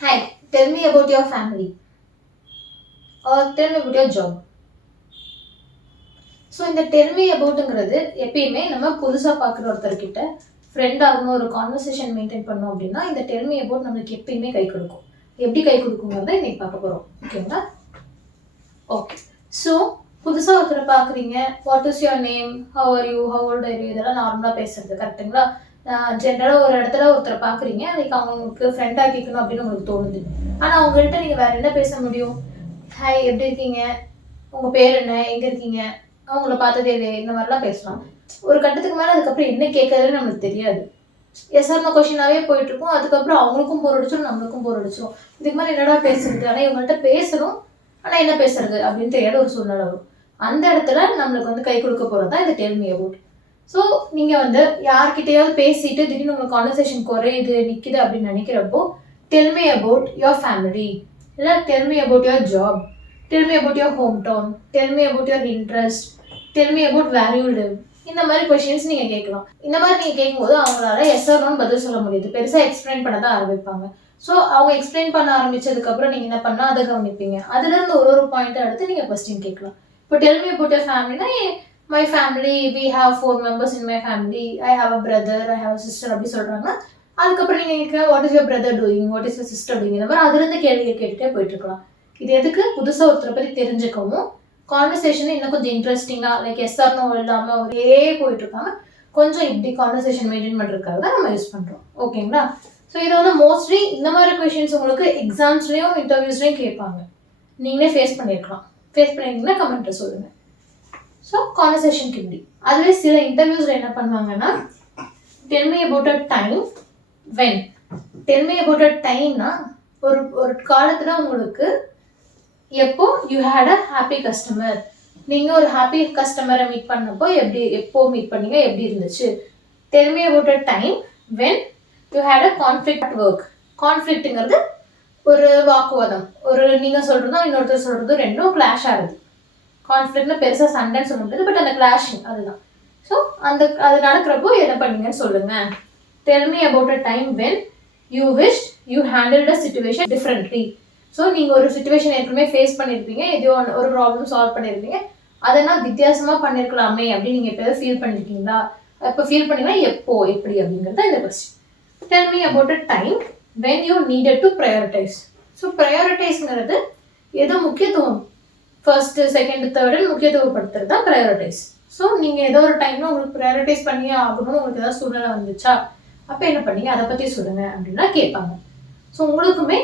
Hi, tell me about your family or tell me about your job. So இந்த tell me அபவுட்டுங்கிறது எப்பயுமே நம்ம புதுசாக பார்க்குற ஒருத்தர்கிட்ட ஃப்ரெண்ட் ஆகணும் ஒரு கான்வர்சேஷன் மெயின்டைன் பண்ணோம் அப்படின்னா இந்த டெல்மி அபவுட் நம்மளுக்கு எப்பயுமே கை கொடுக்கும். எப்படி கை கொடுக்குங்கிறத இன்னைக்கு பார்க்க போகிறோம். ஓகேங்களா? ஓகே. ஸோ புதுசாக ஒருத்தரை பார்க்குறீங்க. What is your name, how are you, how old are you, இதெல்லாம் நார்மலாக பேசுறது கரெக்டுங்களா? ஜென்ரலாக ஒரு இடத்துல ஒருத்தரை பார்க்குறீங்க, அதுக்கு அவங்களுக்கு ஃப்ரெண்டாக கேட்கணும் அப்படின்னு உங்களுக்கு தோணுது. ஆனால் அவங்கள்ட்ட நீங்கள் வேறு என்ன பேச முடியும்? ஹாய், எப்படி இருக்கீங்க, உங்கள் பேர் என்ன, எங்கே இருக்கீங்க, அவங்கள பார்த்ததே இல்லையே, இந்த மாதிரிலாம் பேசலாம். ஒரு கட்டத்துக்கு மேலே அதுக்கப்புறம் என்ன கேட்கறதுன்னு நம்மளுக்கு தெரியாது. எஸ்ஆர்னோ கொஷினாவே போயிட்டு இருக்கும். அதுக்கப்புறம் அவங்களுக்கும் போர் அடிச்சிடும், நம்மளுக்கும் போர் அடிச்சிடும். இதுக்கு மேலே என்னடா பேசுறது, ஆனால் இவங்கள்ட்ட பேசணும், ஆனால் என்ன பேசுறது அப்படின்னு தெரியாத ஒரு சூழ்நிலை வரும். அந்த இடத்துல நம்மளுக்கு வந்து கை கொடுக்க போகிறது தான் இந்த டெல் மீ அபவுட். ஸோ நீங்கள் வந்து யார்கிட்டயாவது பேசிட்டு திடீர்னு உங்கள் கான்வர்சேஷன் குறையுது நிற்கிது அப்படின்னு நினைக்கிறப்போ tell me about your family, இல்லை tell me about your job, tell me about your hometown, tell me about your interest, tell me about where you live, இந்த மாதிரி கொஸ்டின்ஸ் நீங்கள் கேட்கலாம். இந்த மாதிரி நீங்கள் கேட்கும்போது அவங்களால எஸ் ஆர் நோன்னு பதில் சொல்ல முடியுது. பெருசாக எக்ஸ்பிளைன் பண்ண தான் ஆரம்பிப்பாங்க. ஸோ அவங்க எக்ஸ்பிளைன் பண்ண ஆரம்பிச்சதுக்கப்புறம் நீங்கள் என்ன பண்ணால் அதை கவனிப்பீங்க. அதுலேருந்து ஒரு பாயிண்ட்டை எடுத்து நீங்கள் கொஸ்டின் கேட்கலாம். இப்போ டெல் மீ அபவுட் யுவர் ஃபேமிலினா, my family, we have 4 members in my family, I have a brother, I have a sister அப்படி சொல்கிறாங்கன்னா, அதுக்கப்புறம் நீங்கள் கேட்க what is your brother doing, what is your sister doing, இந்த மாதிரி அதுலேருந்து கேள்வியை கேட்டுகிட்டே போயிட்டுருக்கலாம். இது எதுக்கு? புதுசாக ஒருத்தரை பற்றி தெரிஞ்சுக்கவும், கான்வர்சேஷன் இன்னும் கொஞ்சம் இன்ட்ரெஸ்டிங்காக லைக் எஸ்ஆர் நோ இல்லாமல் ஒரே போயிட்டு இருக்காம கொஞ்சம் இப்படி கான்வர்சேஷன் மெயின்டைன் பண்ணுறதுக்காக தான் நம்ம யூஸ் பண்ணுறோம். ஓகேங்களா? ஸோ இதை வந்து மோஸ்ட்லி இந்த மாதிரி கொஷின்ஸ் உங்களுக்கு எக்ஸாம்ஸ்லேயும் இன்டர்வியூஸ்லேயும் கேட்பாங்க. நீங்களே ஃபேஸ் பண்ணியிருக்கலாம். ஃபேஸ் பண்ணியிருந்தீங்கன்னா கமெண்ட்டில் சொல்லுங்கள். ஸோ கான்வர்சேஷனுக்கு இப்படி. அதுவே சில இன்டர்வியூஸில் என்ன பண்ணுவாங்கன்னா, tell me about a time when. Tell me about a டைம்னா ஒரு காலத்தில் உங்களுக்கு எப்போ you had a happy customer, நீங்கள் ஒரு ஹாப்பி கஸ்டமரை மீட் பண்ணப்போ எப்போ மீட் பண்ணீங்க, எப்படி இருந்துச்சு. Tell me about a time when you had a conflict at work. கான்ஃப்ளிக்ட்டுங்கிறது ஒரு வாக்குவாதம், ஒரு நீங்கள் சொல்கிறதும் இன்னொருத்தர் சொல்கிறதும் ரெண்டும் கிளாஷ் ஆகுது. கான்ஃப்ளிக்ட்னா பெருசாக சண்டைன்னு சொல்ல முடியாது, பட் அந்த கிளாஷிங் அதுதான். ஸோ அது நடக்கிறப்போ என்ன பண்ணீங்கன்னு சொல்லுங்கள். Del me about a time when you wish you handled a situation differently. So நீங்கள் ஒரு சுச்சுவேஷன் ஏற்கனவே ஃபேஸ் பண்ணியிருப்பீங்க, எதையோ ஒரு ப்ராப்ளம் சால்வ் பண்ணியிருப்பீங்க, அதெல்லாம் வித்தியாசமாக பண்ணியிருக்கலாமே அப்படின்னு நீங்கள் எப்போயாவது ஃபீல் பண்ணியிருக்கீங்களா? எப்போ ஃபீல் பண்ணீங்கன்னா எப்போ, எப்படி அப்படிங்கிறது இந்த question. Tell me about a time when you needed to prioritise. So ப்ரையாரிட்டைஸ்ங்கிறது எது முக்கியத்துவம் ஃபர்ஸ்ட்டு செகண்ட் தேர்டுன்னு முக்கியத்துவப்படுத்துறது தான் ப்ரையாரிட்டைஸ். ஸோ நீங்கள் ஏதோ ஒரு டைமில் உங்களுக்கு ப்ரையாரிட்டைஸ் பண்ணியே ஆகணும்னு உங்களுக்கு ஏதாவது சூழ்நிலை வந்துச்சா, அப்போ என்ன பண்ணீங்க அதை பற்றி சொல்லுங்கள் அப்படின்னா கேட்பாங்க. ஸோ உங்களுக்குமே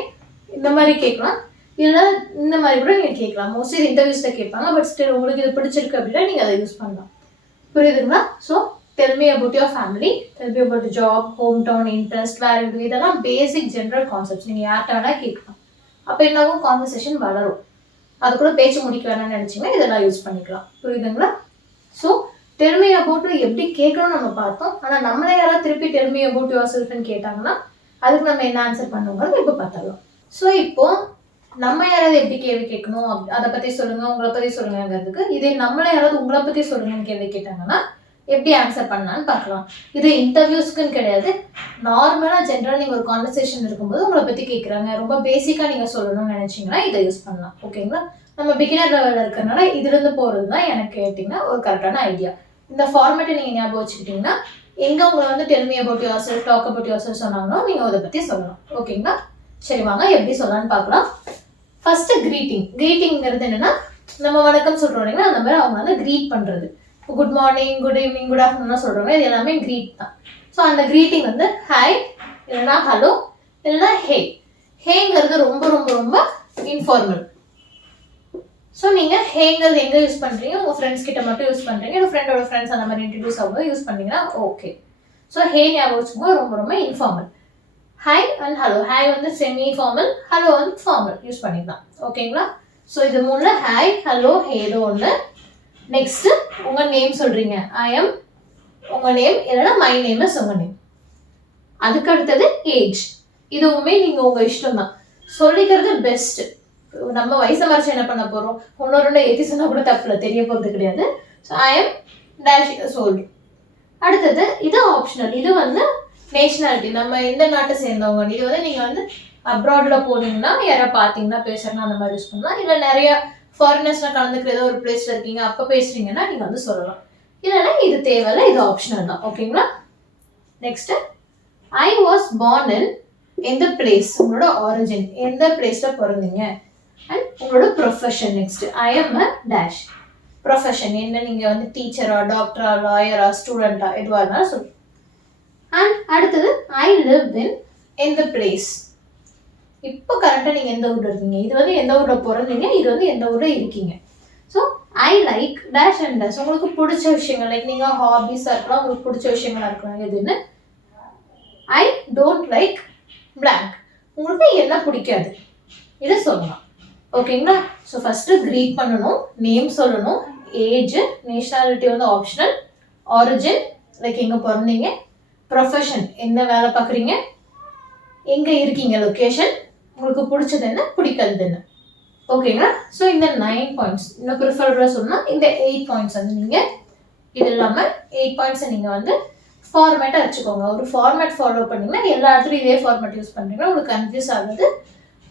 இந்த மாதிரி கேட்கலாம், இல்லை இந்த மாதிரி கூட நீங்கள் கேட்கலாம். மோஸ்ட்லி இன்டர்வியூஸில் கேட்பாங்க, பட் ஸ்டில் உங்களுக்கு இது பிடிச்சிருக்கு அப்படின்னா நீங்கள் அதை யூஸ் பண்ணலாம். புரியுதுங்களா? So tell me about your family, tell me about job, home town, interest, where you, இதெல்லாம் பேசிக் ஜென்ரல் கான்செப்ட்ஸ். நீங்கள் யார்கிட்ட வேணால் கேட்கலாம். அப்போ என்னாகும், கான்வர்சேஷன் வளரும். அது கூட பேச்சு முடிக்க வேணாம்னு நினச்சிங்கன்னா இதெல்லாம் யூஸ் பண்ணிக்கலாம். புரியுதுங்களா? ஸோ டெல் மீ அபவுட் எப்படி கேட்கணும்னு நம்ம பார்த்தோம். ஆனால் நம்மளே யாராவது திருப்பி டெல் மீ அபவுட் யுவர் செல்ஃப்னு கேட்டாங்கன்னா அதுக்கு நம்ம என்ன ஆன்சர் பண்ணுங்கிறது இப்போ பார்த்துடலாம். ஸோ இப்போ நம்ம யாராவது எப்படி கேள்வி கேட்கணும், அதை பற்றி சொல்லுங்கள், உங்களை பற்றி சொல்லுங்கிறதுக்கு, இதே நம்மளே யாராவது உங்களை பற்றி சொல்லுங்கன்னு கேள்வி கேட்டாங்கன்னா எப்படி ஆன்சர் பண்ணலான்னு பார்க்கலாம். இது இன்டர்வியூஸ்க்குன்னு கிடையாது, நார்மலாக ஜென்ரலாக நீங்கள் ஒரு கான்வர்சேஷன் இருக்கும்போது உங்களை பற்றி கேட்குறாங்க, ரொம்ப பேசிக்காக நீங்கள் சொல்லணும்னு நினச்சிங்கன்னா இதை யூஸ் பண்ணலாம். ஓகேங்களா? நம்ம பிகினர் லெவலில் இருக்கிறதுனால இதுலேருந்து போகிறது தான் எனக்கு கேட்டிங்கன்னா ஒரு கரெக்டான ஐடியா. இந்த ஃபார்மேட்டை நீங்கள் ஞாபகம் வச்சுக்கிட்டிங்கன்னா எங்கே உங்களை வந்து tell me about yourself, talk about yourself சொன்னாங்களோ நீங்கள் அதை பற்றி சொல்லலாம். ஓகேங்களா? சரி, வாங்க எப்படி சொல்லலான்னு பார்க்கலாம். ஃபர்ஸ்ட் கிரீட்டிங்கிறது என்னன்னா, நம்ம வணக்கம் சொல்றோம் இல்லைங்களா, அந்த மாதிரி அவங்க வந்து கிரீட் பண்றது. Good morning, good evening, good afternoon சொல்றோங்க, இது எல்லாமே கிரீட் தான். ஸோ அந்த கிரீட்டிங் வந்து ஹாய், இல்லைன்னா ஹலோ, இல்லைன்னா ஹே. ஹேங்கிறது ரொம்ப ரொம்ப ரொம்ப இன்ஃபார்மல். ஸோ நீங்கள் ஹேங்கிறது எங்கே யூஸ் பண்ணுறீங்க, உங்கள் ஃப்ரெண்ட்ஸ் கிட்ட மட்டும் யூஸ் பண்ணுறீங்க, இல்லை ஃப்ரெண்டோட ஃப்ரெண்ட்ஸ் அந்த மாதிரி இன்ட்ரடியூஸ் ஆகும்போது யூஸ் பண்ணீங்கன்னா ஓகே. ஸோ ஹே ஞாபகம் வச்சுக்கோங்க, ரொம்ப ரொம்ப informal. Hi and hello. Hi வந்து செமி ஃபார்மல், ஹலோ வந்து ஃபார்மல் யூஸ் பண்ணிக்கலாம். ஓகேங்களா? ஸோ இது மூணுல ஹாய், ஹலோ, ஹேதோ ஒன்று. நெக்ஸ்ட் உங்கள் நேம் சொல்கிறீங்க, ஐ எம் உங்கள் நேம், இல்லைன்னா மை நேம் இஸ் உங்கள் நேம். அதுக்கு அடுத்தது ஏஜ். இதுவுமே நீங்கள் உங்கள் இஷ்டம் தான், சொல்லிக்கிறது பெஸ்ட்டு. நம்ம வயசை மறைச்சு என்ன பண்ண போகிறோம், ஒன்று ஏற்றி சொன்னால் கூட தப்பில்லை, தெரிய போகிறது கிடையாது. So I am dash years old. அடுத்தது இது ஆப்ஷனல். இது வந்து நேஷனாலிட்டி, நம்ம எந்த நாட்டை சேர்ந்தவங்க. இது வந்து நீங்கள் வந்து அப்ராட்ல போனீங்கன்னா யாரை பார்த்தீங்கன்னா பேசுறேன்னா அந்த மாதிரி யூஸ் பண்ணலாம். இல்லை நிறைய ஃபாரினர்ஸ்லாம் கலந்துக்கிற ஏதோ ஒரு பிளேஸ்ல இருக்கீங்க அப்போ பேசுறீங்கன்னா நீங்கள் வந்து சொல்லலாம். இல்லைன்னா இது தேவையில்லை, இது ஆப்ஷனல் தான். ஓகேங்களா? Next, I was born in எந்த பிளேஸ், உங்களோட ஆரிஜின் எந்த பிளேஸ்ல பிறந்தீங்க. அண்ட் உங்களோட profession. Next, I am a dash. Profession என்ன, நீங்கள் வந்து டீச்சரா, டாக்டரா, லாயரா, ஸ்டூடெண்டா, எதுவாக இருந்தாலும் சொல்லு. அண்ட் அடுத்தது, ஐ லிவ் இன் எந்த பிளேஸ். இப்போ கரெக்டாக நீங்கள் எந்த ஊரில் இருக்கீங்க, இது வந்து எந்த ஊரில் பிறந்தீங்க, இது வந்து எந்த ஊரில் இருக்கீங்க. So I like dash and dash. உங்களுக்கு பிடிச்ச விஷயங்கள், லைக் நீங்கள் ஹாபிஸாக இருக்கலாம், உங்களுக்கு பிடிச்ச விஷயங்களா இருக்கலாம். எதுன்னு ஐ டோன்ட் லைக் பிளாங்க். உங்களுக்கு என்ன பிடிக்காது இதை சொல்லலாம். ஓகேங்களா? ஸோ ஃபஸ்ட்டு க்ரீட் பண்ணணும், நேம் சொல்லணும், ஏஜ், நேஷனாலிட்டி வந்து ஆப்ஷனல், ஆரிஜின் லைக் எங்கே பிறந்தீங்க, ப்ரொஃபஷன் என்ன வேலை பார்க்குறீங்க, எங்கே இருக்கீங்க லொக்கேஷன், உங்களுக்கு பிடிச்சது என்ன, பிடிக்காதது என்ன. ஓகேங்களா? ஸோ இந்த 9 பாயிண்ட்ஸ் இன்னும் ப்ரிஃபரபிளாக சொன்னால் இந்த 8 பாயிண்ட்ஸ் வந்து நீங்கள் இது இல்லாமல் 8 பாயிண்ட்ஸை நீங்கள் வந்து ஃபார்மேட்டாக வச்சுக்கோங்க. ஒரு ஃபார்மேட் ஃபாலோ பண்ணிங்கன்னா எல்லா இடத்துலையும் இதே ஃபார்மேட் யூஸ் பண்ணுறீங்கன்னா உங்களுக்கு கன்ஃபியூஸ் ஆகுது.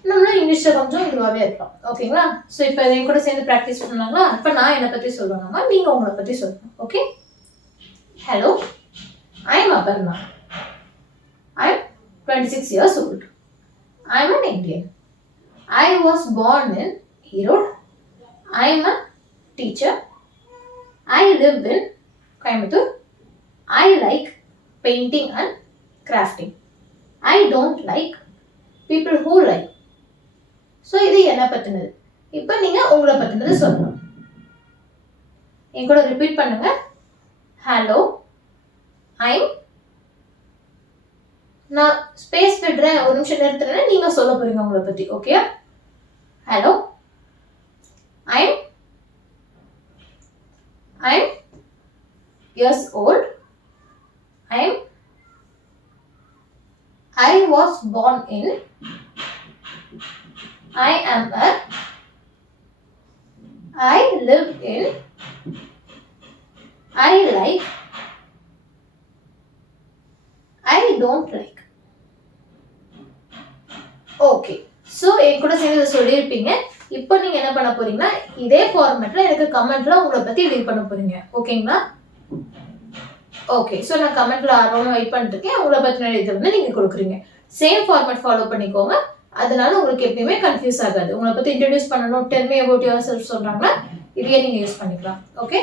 நம்மளும் இங்கிலீஷில் கொஞ்சம் இதுவாகவே இருக்கலாம். ஓகேங்களா? ஸோ இப்போ என் கூட சேர்ந்து ப்ராக்டிஸ் பண்ணாங்களா? இப்போ நான் என்னை பற்றி சொல்லணும்னா நீங்கள் உங்களை பற்றி சொல்லணும். Okay? Hello, I am Aparna. I am 26 years old. I am an Indian. I was born in Erode. I am a teacher. I live in Coimbatore. I like painting and crafting. I don't like people who like. So இது என்ன பற்றினது. இப்போ நீங்கள் உங்களை பற்றினது சொல்லணும். என் கூட repeat பண்ணுங்க. Hello, I'm, நான் space விடுறேன், ஒரு நிமிஷம் நிறுத்துறேன், நீங்கள் சொல்ல போறீங்க உங்களை பற்றி. Okay? Hello, I'm years old. I was born in. I am a. I live in. I like. I don't like. Okay. So என் கூட சேர்ந்து இதை சொல்லியிருப்பீங்க. இப்போ நீங்கள் என்ன பண்ண போறீங்கன்னா இதே ஃபார்மேட்டில் எனக்கு கமெண்ட்ல உங்களை பற்றி லீவ் பண்ண போறீங்க. ஓகேங்களா? ஓகே. ஸோ நான் கமெண்ட்ல ஆர்வமாக வெயிட் பண்ணிட்டு இருக்கேன். உங்களை பற்றின இதை வந்து நீங்கள் கொடுக்குறீங்க. சேம் ஃபார்மேட் ஃபாலோ பண்ணிக்கோங்க. அதனால உங்களுக்கு எப்பயுமே கன்ஃபியூஸ் ஆகாது. உங்களை பற்றி இன்ட்ரடியூஸ் பண்ணணும், tell me about yourself சொல்கிறாங்கன்னா இதையே நீங்கள் யூஸ் பண்ணிக்கலாம். ஓகே?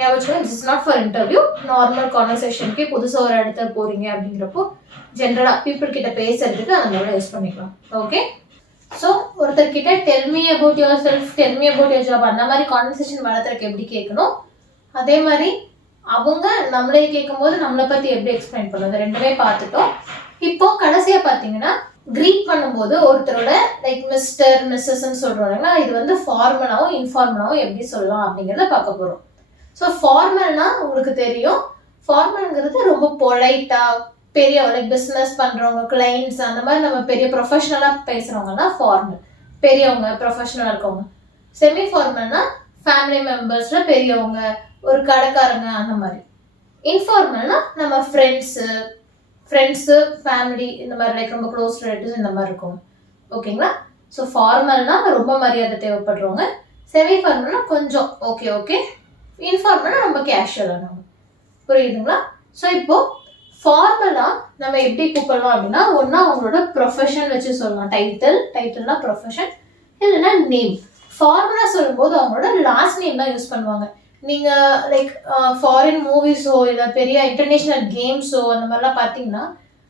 ஞாபகம், this is not for interview. Normal கான்வர்சேஷனுக்கு புதுசாக ஒரு இடத்துல போறீங்க அப்படிங்கிறப்போ ஜென்ரலாக பீப்புள் கிட்ட பேசுறதுக்கு அந்த மாதிரி யூஸ் பண்ணிக்கலாம். ஓகே? ஸோ ஒருத்தர்கிட்ட del me about your self, del me about your job அந்த மாதிரி கான்வர்சேஷன் வளர்த்துறதுக்கு எப்படி கேட்கணும், அதே மாதிரி அவங்க நம்மளே கேட்கும்போது நம்மளை பற்றி எப்படி எக்ஸ்பிளைன் பண்ணுறது ரெண்டுமே பார்த்துட்டோம். இப்போ கடைசியாக பார்த்தீங்கன்னா க்ரீட் பண்ணும்போது ஒருத்தரோட லைக் மிஸ்டர் மிஸ்ஸஸ்ன்னு சொல்கிறோம்னா இது வந்து ஃபார்மலாகவும் இன்ஃபார்மலாகவும் எப்படி சொல்லலாம் அப்படிங்கிறத பார்க்க போகிறோம். ஸோ ஃபார்மல்னா உங்களுக்கு தெரியும், ஃபார்மல்ங்கிறது ரொம்ப பொலைட்டாக பெரிய லைக் பிஸ்னஸ் பண்ணுறவங்க, கிளைண்ட்ஸ் அந்த மாதிரி நம்ம பெரிய ப்ரொஃபஷ்னலாக பேசுகிறவங்கன்னா ஃபார்மல், பெரியவங்க ப்ரொஃபஷ்னலாக இருக்கவங்க. செமி ஃபார்மல்னா ஃபேமிலி மெம்பர்ஸில் பெரியவங்க, ஒரு கடைக்காரங்க அந்த மாதிரி. இன்ஃபார்மல்னா நம்ம ஃப்ரெண்ட்ஸு, ஃபேமிலி இந்த மாதிரி லைக் ரொம்ப க்ளோஸ் ரிலேட்டிவ்ஸ் இந்த மாதிரி இருக்கும். ஓகேங்களா? ஸோ ஃபார்மல்னா ரொம்ப மரியாதை தேவைப்படுறவங்க, செமி ஃபார்மல்னா கொஞ்சம் ஓகே, இன்ஃபார்மல்னா ரொம்ப கேஷுவலானவங்க. புரியுதுங்களா? ஸோ இப்போ ஃபார்மலாக நம்ம எப்படி கூப்பிடலாம் அப்படின்னா ஒன்றா அவங்களோட ப்ரொஃபஷன் வச்சு சொல்லலாம். டைட்டில்னா ப்ரொஃபஷன், இல்லைன்னா நேம். ஃபார்மலாக சொல்லும்போது அவங்களோட லாஸ்ட் நேம் தான் யூஸ் பண்ணுவாங்க. நீங்கள் லைக் ஃபாரின் மூவிஸோ இல்லை பெரிய இன்டர்நேஷ்னல் கேம்ஸோ அந்த மாதிரிலாம் பார்த்தீங்கன்னா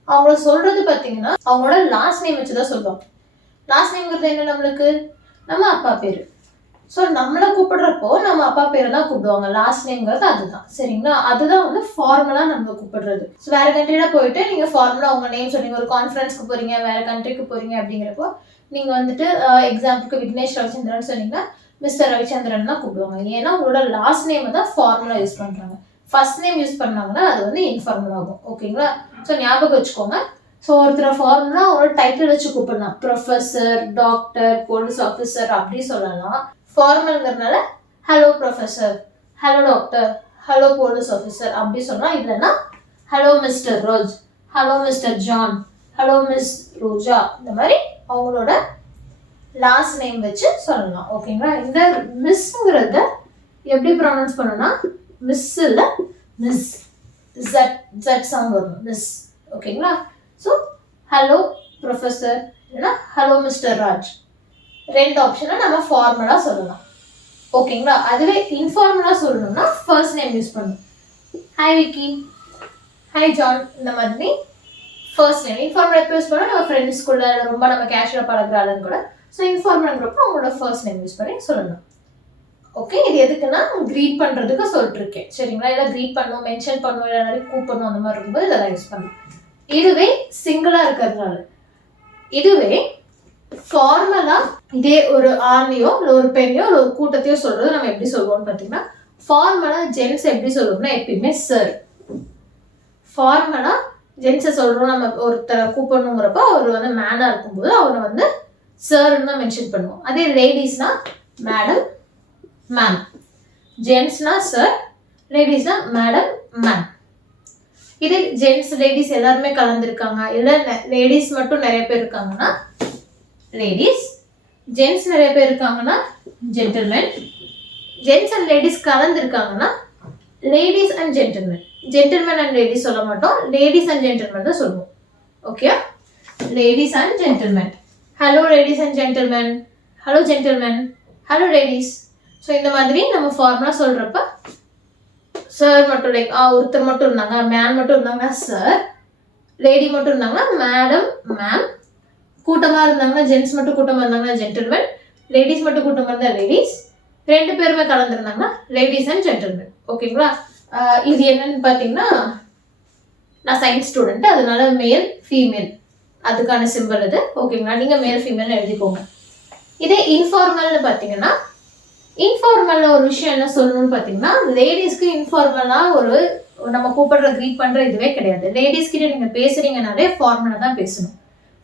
அவங்கள சொல்கிறது பார்த்தீங்கன்னா அவங்களோட லாஸ்ட் நேம் வச்சு தான் சொல்லுவாங்க. லாஸ்ட் நேம்ங்கிறது என்ன, நம்மளுக்கு நம்ம அப்பா பேர். ஸோ நம்மளை கூப்பிடுறப்போ நம்ம அப்பா பேரை தான் கூப்பிடுவாங்க. லாஸ்ட் நேம்ங்கிறது அதுதான். சரிங்களா? அதுதான் வந்து ஃபார்மலாக நம்ம கூப்பிடுறது. ஸோ வேறு கண்ட்ரியில் போயிட்டு நீங்கள் ஃபார்மலாக உங்கள் நேம் சொன்னீங்க, ஒரு கான்ஃபரன்ஸ்க்கு போகிறீங்க, வேறு கண்ட்ரிக்கு போகிறீங்க அப்படிங்கிறப்போ நீங்கள் வந்துட்டு எக்ஸாம்பிளுக்கு விக்னேஷ் ரவிச்சந்திரன் சொன்னீங்கன்னா மிஸ்டர் ரவிச்சந்திரன் தான் கூப்பிடுவாங்க. ஏன்னா உங்களோட லாஸ்ட் நேமை தான் ஃபார்மலாக யூஸ் பண்ணுறாங்க. ஃபர்ஸ்ட் நேம் யூஸ் பண்ணாங்கன்னா அது வந்து இன்ஃபார்மல் ஆகும். ஓகேங்களா? ஸோ ஞாபகம் வச்சுக்கோங்க. ஸோ ஒருத்தர் ஃபார்மலாக அவங்களோட டைட்டில் வச்சு கூப்பிடலாம். ப்ரொஃபஸர், டாக்டர், போலீஸ் ஆஃபீஸர் அப்படி சொல்லலாம். ஃபார்மல்ங்கிறதுனால hello professor, hello doctor, hello police officer அப்படி சொல்லலாம். இல்லைன்னா hello mister Roj, hello mister John, hello miss Roja, இந்த மாதிரி அவங்களோட லாஸ்ட் நேம் வச்சு சொல்லலாம். ஓகேங்களா? இந்த மிஸ்ங்கிறத எப்படி ப்ரொனவுன்ஸ் பண்ணணும்னா மிஸ் இல்லை மிஸ், ஜட் ஜட் சவுண்ட் வரும், மிஸ். ஓகேங்களா? ஸோ ஹலோ ப்ரொஃபஸர் இல்லைன்னா ஹலோ மிஸ்டர் ராஜ், ரெண்டு ஆப்ஷனை நம்ம ஃபார்மலாக சொல்லலாம். ஓகேங்களா? அதுவே இன்ஃபார்மலாக சொல்லணும்னா ஃபர்ஸ்ட் நேம் யூஸ் பண்ணணும். ஹாய் விக்கி, ஹாய் ஜான், இந்த மாதிரி ஃபர்ஸ்ட் நேம். இன்ஃபார்மல் எப்போ யூஸ் பண்ணால் நம்ம ஃப்ரெண்ட்ஸ்குள்ள ரொம்ப நம்ம கேஷுவலாக பழகிறாளுன்னு கூட. ஸோ இன்ஃபார்மல்ங்கிறப்ப அவங்களோட ஃபர்ஸ்ட் நேம் யூஸ் பண்ணி சொல்லணும். ஓகே, இது எதுக்குன்னா க்ரீட் பண்ணுறதுக்கு சொல்லிட்டு இருக்கேன். சரிங்களா? இல்லை க்ரீட் பண்ணணும், மென்ஷன் பண்ணணும், இல்லை நிறைய கூப்பிடணும், அந்த மாதிரி இருக்கும்போது இதெல்லாம் யூஸ் பண்ணணும். இதுவே சிங்கிளாக இருக்கிறதுனால. இதுவே ஃபார்மலாக இதே ஒரு ஆணையோ இல்லை ஒரு பெண்ணையோ இல்லை ஒரு கூட்டத்தையோ சொல்கிறது நம்ம எப்படி சொல்லுவோம்னு பார்த்தீங்கன்னா, ஃபார்மலாக ஜென்ஸ் எப்படி சொல்லுவோம்னா எப்பயுமே சார். ஃபார்மலாக ஜென்ஸை சொல்கிறோம், நம்ம ஒருத்தரை கூப்பிடணுங்கிறப்ப அவர் வந்து மேனாக இருக்கும்போது அவரை வந்து சார்ன்னு தான் மென்ஷன் பண்ணுவோம். அதே லேடிஸ்னா மேடம், மேம். ஜென்ஸ்னா சார், லேடிஸ்னா மேடம், மேம். இதே ஜென்ஸ் லேடிஸ் எல்லாருமே கலந்துருக்காங்க, இல்லை லேடிஸ் மட்டும் நிறைய பேர் இருக்காங்கன்னா லேடிஸ், ஜென்ஸ் நிறைய பேர் இருக்காங்கன்னா ஜென்டில்மென், ஜென்ஸ் அண்ட் லேடிஸ் கலந்துருக்காங்கன்னா ladies and gentlemen. Gentlemen and ladies சொல்ல மாட்டோம், லேடிஸ் அண்ட் ஜென்டில்மென் தான் சொல்லுவோம். Okay, ladies and gentlemen. Hello ladies and gentlemen, hello gentlemen, hello ladies. So இந்த மாதிரி நம்ம ஃபார்மலாக சொல்கிறப்ப சார் மட்டும், லைக் ஒருத்தர் மட்டும் இருந்தாங்க, மேன் மட்டும் இருந்தாங்கன்னா சார், லேடி மட்டும் இருந்தாங்கன்னா மேடம், மேம். கூட்டமாக இருந்தாங்கன்னா ஜென்ட்ஸ் மட்டும் கூட்டமாக இருந்தாங்கன்னா ஜென்டில்மென், லேடிஸ் மட்டும் கூட்டமாக இருந்தால் லேடிஸ், ரெண்டு பேருமே கலந்துருந்தாங்கன்னா லேடிஸ் அண்ட் ஜென்டில்மென். ஓகேங்களா? இது என்னன்னு பார்த்தீங்கன்னா, நான் சயின்ஸ் ஸ்டூடெண்ட், அதனால மேல் ஃபீமேல் அதுக்கான சிம்பிள் இது. ஓகேங்களா? நீங்கள் மேல் ஃபீமேல்னு எழுதிக்கோங்க. இதே இன்ஃபார்மல்னு பார்த்தீங்கன்னா, இன்ஃபார்மலில் ஒரு விஷயம் என்ன சொல்லணும்னு பார்த்தீங்கன்னா, லேடிஸ்க்கு இன்ஃபார்மலாக ஒரு நம்ம கூப்பிடுற க்ரீட் பண்ணுற இதுவே கிடையாது. லேடிஸ்கிட்ட நீங்கள் பேசுகிறீங்கனாலே ஃபார்மலாக தான் பேசணும்.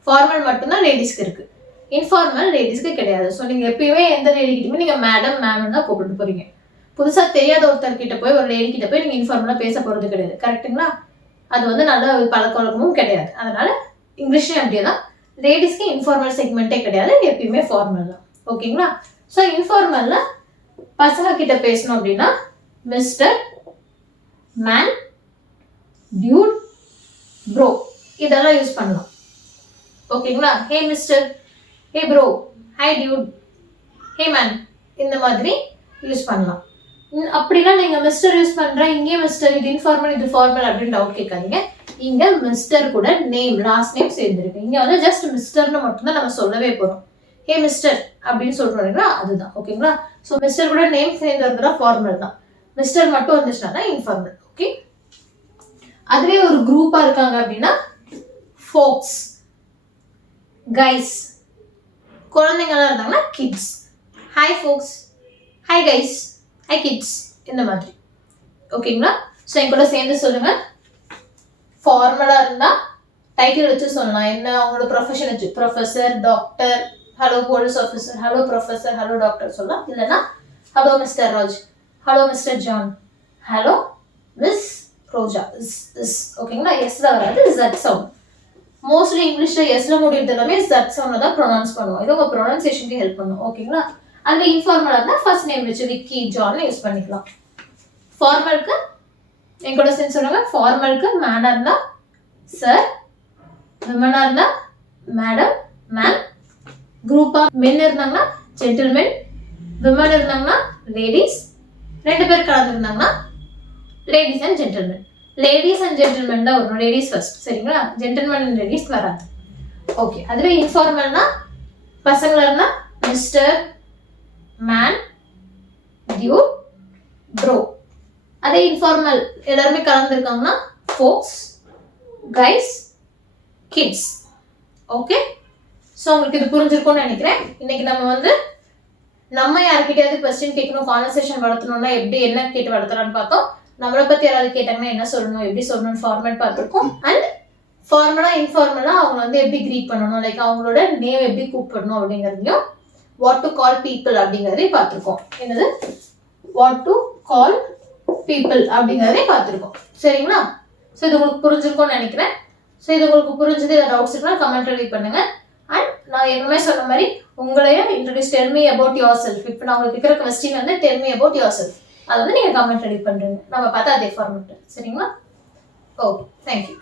ஃபார்மல் மட்டும்தான் லேடிஸ்க்கு இருக்குது, இன்ஃபார்மல் லேடிஸ்க்கு கிடையாது. ஸோ நீங்கள் எப்பயுமே எந்த லேடிக்கிட்டையுமே நீங்கள் மேடம், மேம்னு தான் கூப்பிட்டு போகிறீங்க. புதுசாக தெரியாத ஒருத்தர்கிட்ட போய் ஒரு லேடிக்கிட்ட போய் நீங்கள் இன்ஃபார்மலாக பேச போகிறது கிடையாது. கரெக்டுங்களா? அது வந்து நல்ல பழக்க வழக்கமும் கிடையாது. அதனால் இங்கிலீஷ்லேயும் அப்படியே தான், லேடிஸ்க்கு இன்ஃபார்மல் செக்மெண்ட்டே கிடையாது, எப்பயுமே ஃபார்மல் தான். ஓகேங்களா? ஸோ இன்ஃபார்மலில் பசங்க கிட்ட பேசணும் அப்படின்னா மிஸ்டர், மேன், டியூட், ப்ரோ இதெல்லாம் யூஸ் பண்ணலாம். ஓகேங்களா? ஹே மிஸ்டர், ஹே bro, high Dude, hey man, இந்த மாதிரி யூஸ் பண்ணலாம். அப்படிலாம் நீங்கள் மிஸ்டர் யூஸ் பண்ணுறேன், இங்கே மிஸ்டர், இது இன்ஃபார்மல் இது ஃபார்மல் அப்படின்னு டவுட் கேட்காதீங்க. இங்கே மிஸ்டர் கூட நேம், லாஸ்ட் நேம் சேர்ந்துருக்கு. இங்கே வந்து ஜஸ்ட் மிஸ்டர்னு மட்டும்தான் நம்ம சொல்லவே போகிறோம். ஹே மிஸ்டர் அப்படின்னு சொல்கிறோம், அதுதான். ஓகேங்களா? ஸோ மிஸ்டர் கூட நேம் சேர்ந்துருந்தா ஃபார்மல் தான், மிஸ்டர் மட்டும் வந்துச்சுன்னா தான் இன்ஃபார்மல். ஓகே, அதுவே ஒரு குரூப்பாக இருக்காங்க அப்படின்னா ஃபோக்ஸ், கைஸ். குழந்தைங்களாம் இருந்தாங்கன்னா கிட்ஸ். ஹாய் ஃபோக்ஸ், ஹாய் கைஸ், ஹாய் கிட்ஸ், இந்த மாதிரி. ஓகேங்களா? ஸோ என் கூட சேர்ந்து சொல்லுங்கள். ஃபார்மலாக இருந்தால் டைட்டில் வச்சு சொல்லலாம், என்ன அவங்களோட ப்ரொஃபஷன் வச்சு, professor, doctor, hello police officer, hello professor, hello doctor சொல்லலாம். இல்லைன்னா hello mister Raj, hello mister John, hello miss Roja, is. ஓகேங்களா? எஸ்ல வராது, ஜட் சவுண்ட். மோஸ்ட்லி இங்கிலீஷில் எஸ்ல முடியுது எல்லாமே ஜட் சவுண்டில் தான் ப்ரொனவுன்ஸ் பண்ணுவோம். இது உங்கள் ப்ரொனன்சியேஷனுக்கு ஹெல்ப் பண்ணும். ஓகேங்களா? அதில் இன்ஃபார்மலாக இருந்தால் ஃபர்ஸ்ட் நேம் வச்சு விக்கி, ஜான் யூஸ் பண்ணிக்கலாம். ஃபார்மலுக்கு என் கூட சேர்ந்து சொல்லுங்க. ஃபார்மலுக்கு மேனாக இருந்தால் சார், விமனாக இருந்தால் மேடம், மேம். குரூப்பாக மென் இருந்தாங்கன்னா ஜென்டில்மென், விமன் இருந்தாங்கன்னா லேடிஸ், ரெண்டு பேர் கலந்துருந்தாங்கன்னா ladies and gentlemen. Ladies and gentlemen தான் வரும், லேடிஸ் ஃபர்ஸ்ட். சரிங்களா? ஜென்டில்மென் அண்ட் லேடிஸ் வராது. ஓகே, அதுவே இன்ஃபார்மல்னா பசங்களா இருந்தால் மிஸ்டர், மேன், டியூட், ப்ரோ. அதே இன்ஃபார்மல் எல்லாருமே கலந்துருக்காங்கன்னா folks, guys, kids. Okay, so உங்களுக்கு இது புரிஞ்சிருக்கும்னு நினைக்கிறேன். இன்னைக்கு நம்ம வந்து நம்ம யார்கிட்டயாவது கொஸ்டின் கேட்கணும், கான்வர்சேஷன் வளர்த்தணும்னா எப்படி என்ன கேட்டு வளர்த்தலாம்னு பார்த்தோம். நம்மளை பற்றி யாராவது கேட்டாங்கன்னா என்ன சொல்லணும், எப்படி சொல்லணும்னு ஃபார்மேட் பார்த்துருக்கோம். அண்ட் ஃபார்மலாக இன்ஃபார்மலாக அவங்க வந்து எப்படி க்ரீட் பண்ணணும், லைக் அவங்களோட நேம் எப்படி கூப்பிடணும் அப்படிங்கிறதையும், வாட் டு கால் பீப்புள் அப்படிங்கிறதையும் பார்த்துருக்கோம். என்னது வாட் டு கால் பீப்புள் அப்படிங்கிறதையும் பார்த்துருக்கோம். சரிங்களா? ஸோ இது உங்களுக்கு புரிஞ்சிருக்கும்னு நினைக்கிறேன். ஸோ இது உங்களுக்கு புரிஞ்சது, இதை டவுட்ஸ் இருக்குன்னா கமெண்ட் ரிலீவ் பண்ணுங்க. அண்ட் நான் எப்பவுமே சொன்ன மாதிரி உங்களையும் introduce del me about your self. இப்போ நான் உங்களுக்கு இருக்கிற கொஸ்டின் வந்து tell me about your self, அதை வந்து நீங்கள் கமெண்ட் ரெடி பண்ணுறீங்க. நம்ம பார்த்தா அதே ஃபார்மெட். சரிங்களா? Okay, thank you.